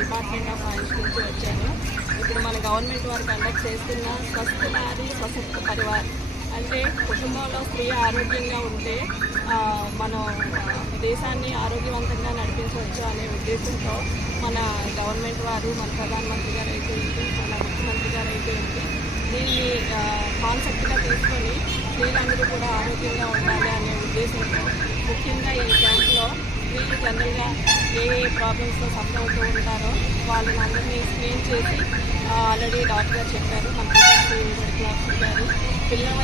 Department of ఆయుష్ నుంచి వచ్చాను. ఇప్పుడు మన గవర్నమెంట్ వారు కండక్ట్ చేస్తున్న స్వస్థ నారి స్వస్థ పరివార్ అంటే కుటుంబంలో స్త్రీ ఆరోగ్యంగా ఉంటే మనం దేశాన్ని ఆరోగ్యవంతంగా నడిపించవచ్చు అనే ఉద్దేశంతో మన గవర్నమెంట్ వారు, మన ప్రధానమంత్రి గారు అయితే ఏంటి, మన ముఖ్యమంత్రి గారు అయితే ఏంటి, దీన్ని కాన్సెప్ట్గా తీసుకొని స్త్రీలందరూ కూడా ఆరోగ్యంగా ఉండాలి అనే ఉద్దేశంతో ముఖ్యంగా ఈ క్యాంప్లో స్త్రీలు జనరల్గా ఏ ప్రాబ్లమ్స్తో సఫర్ అవుతూ ఉంటారో వాళ్ళని అందరినీ స్క్రీన్ చేసి ఆల్రెడీ డాక్టర్ గారు చెప్పారు, మన మెడికల్ ఆఫీసర్ గారు, పిల్లల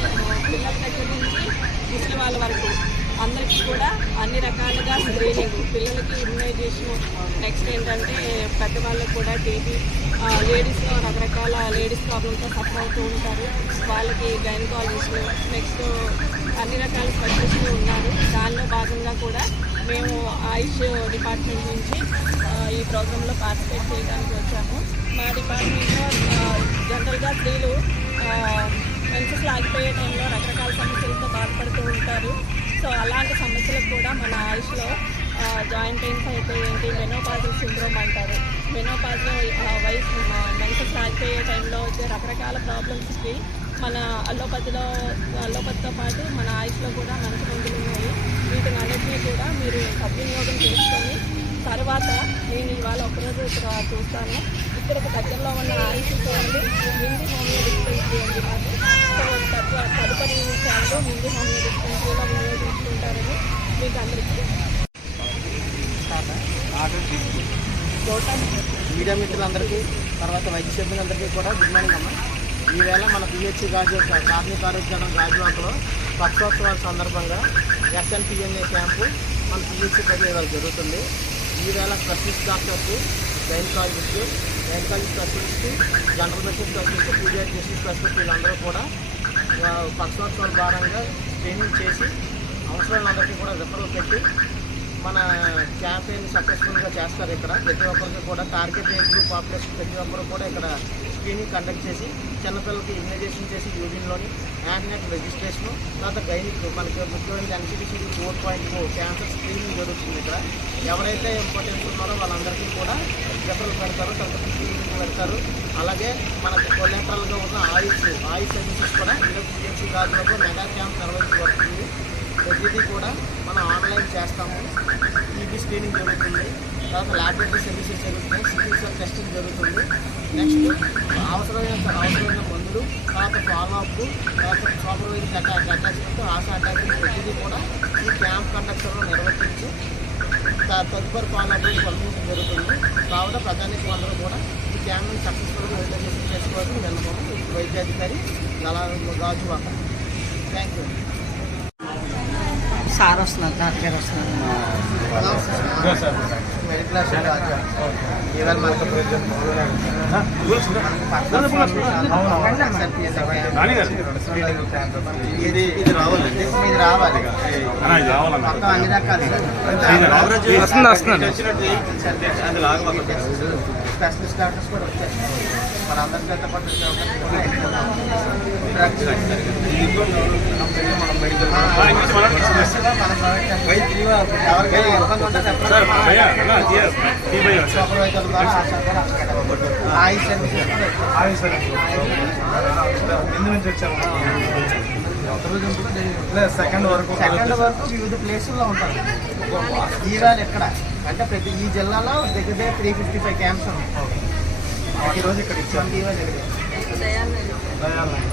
దగ్గర నుంచి ముసలి వాళ్ళ వరకు అందరికీ కూడా అన్ని రకాలుగా స్క్రీనింగ్, పిల్లలకి ఇమ్యునైజేషన్, నెక్స్ట్ ఏంటంటే పెద్దవాళ్ళకి కూడా టీబీ, లేడీస్లో రకరకాల లేడీస్ ప్రాబ్లమ్స్తో సఫర్ అవుతూ ఉంటారు, వాళ్ళకి గైనకాలజిస్టులు, నెక్స్ట్ అన్ని రకాల స్పెషలిస్టులు ఉన్నారు. దానిలో భాగంగా కూడా మేము ఆయుష్ డిపార్ట్మెంట్ నుంచి ఈ ప్రోగ్రాంలో పార్టిసిపేట్ చేయడానికి వచ్చాము. మా డిపార్ట్మెంట్లో జనరల్గా స్త్రీలు మెన్సెస్ ఆగిపోయే టైంలో రకరకాల సమస్యలతో బాధపడుతూ ఉంటారు. సో అలాంటి సమస్యలకు కూడా మన ఆయుష్లో జాయింట్ పెయిన్స్ అయితే ఏంటి, మెనోపాజల్ సిండ్రోమ్ అంటారు. మెనోపాజ్లో వయసు మెన్సెస్ ఆగిపోయే టైంలో వచ్చే రకరకాల ప్రాబ్లమ్స్కి మన అల్లోపతితో పాటు మన ఆయుష్లో కూడా మంచి మందులు ఉన్నాయి. వీటిని అన్నింటినీ కూడా మీరు సద్వినియోగం చేసుకొని తర్వాత నేను ఇవాళ ఒకరోజు ఇక్కడ చూస్తాను. ఇక్కడికి దగ్గరలో ఉన్న ఆయుష్ వాళ్ళు మింది హోమియో డిస్పెన్సరీ ఉంది మాకు. సో తదుపరి విషయాల్లో మింది హోమియో డిస్పెన్సరీలో వినియోగించుకుంటారని మీకు అందరికీ మీడియా మిత్రులందరికీ, తర్వాత వైద్య సిబ్బందిందరికీ కూడా గుడ్ మార్నింగ్ అమ్మ. ఈవేళ మన పిహెచ్సి ప్రాథమిక ఆరోగ్య గాజువాకలో పక్షోత్సవాల సందర్భంగా SNPNA క్యాంపు మన పిహెచ్సి పరిధిలో జరుగుతుంది. ఈవేళ specialist doctors, gynaecologist specialist, general medicine specialist, paediatrician specialist వీళ్ళందరూ కూడా పక్షోత్సవాల భాగంగా ట్రైనింగ్ చేసి అవసరాలందరికీ కూడా రిఫరల్ పెట్టి మన క్యాంపెయిన్ సక్సెస్ఫుల్గా చేస్తారు. ఇక్కడ ప్రతి ఒక్కరికి కూడా టార్గెట్ ఏజ్ గ్రూప్ పాపులేషన్ ప్రతి ఒక్కరు కూడా ఇక్కడ స్క్రీనింగ్ కండక్ట్ చేసి చిన్నపిల్లలకి ఇమ్యునైజేషన్ చేసి యూరిన్లోని యాంటీనేటల్ రిజిస్ట్రేషను, తర్వాత గైనిక్ మనకి ముఖ్యమైన NCDCD 4.4 క్యాన్సర్ స్క్రీనింగ్ జరుగుతుంది. ఇక్కడ ఎవరైతే ఇంపార్టెంట్ ఉన్నారో వాళ్ళందరికీ కూడా రిఫరల్ పెడతారు, తర్వాత స్క్రీనింగ్ పెడతారు. అలాగే మనకి కొలెటరల్గా ఉన్న ఆయుష్ సర్వీసెస్ కూడా PHC గాజువాకలో మెగా క్యాంప్ నిర్వహించబడుతుంది. ప్రతిదీ కూడా మనం ఆన్లైన్ చేస్తాము. టీబీ స్క్రీనింగ్ జరుగుతుంది, తర్వాత ల్యాబొరేటరీ సర్వీసెస్ జరుగుతున్నాయి, సిటీసెల్ టెస్టింగ్ జరుగుతుంది. నెక్స్ట్ అవసరమైన మందులు, తర్వాత ఫాలోఅప్, తర్వాత సూపర్వైజర్ అటాచ్మెంట్, ఆశా అటాచ్మెంట్ ప్రతిదీ కూడా ఈ క్యాంప్ కండక్టర్లో నిర్వర్తించి తదుపరి ఫాలోఅప్ పర్మిషన్ జరుగుతుంది. కావున ప్రజానికి అందరూ కూడా ఈ క్యాంప్ని సక్సెస్ఫుల్గా రిజర్వేషన్ చేసుకోవాలని వెళ్ళమని వైద్యాధికారి గాజువాక. Thank you. సార్ వస్తున్నారు, డాక్టర్ గారు వస్తున్నారు. మెడికల్ ఆఫీసర్ ఇవాళ మనకు ఇది రావాలండి, ఇది రావాలి మొత్తం అన్ని రకాలు స్పెషలిస్ట్ డాక్టర్స్ కూడా వచ్చారు. మన అందరితో పాటు ఎవరికైనా ఇబ్బంది ఉంటే చెప్పండి. సూపర్వైజర్ ద్వారా ఆయుష్ సర్వీసెస్ సెకండ్ వరకు వివిధ ప్లేసుల్లో ఉంటారు. ఈవేళ ఎక్కడ అంటే ప్రతి ఈ జిల్లాలో దగ్గర 355 క్యాంప్స్ ఉన్నాయి. ఈరోజు ఇక్కడ ఇచ్చాం. ఈవేళ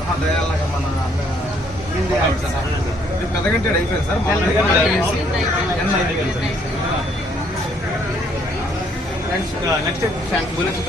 దయాలనగర్ మన పెద్దగంటే అయిపోయింది సార్. Next bullet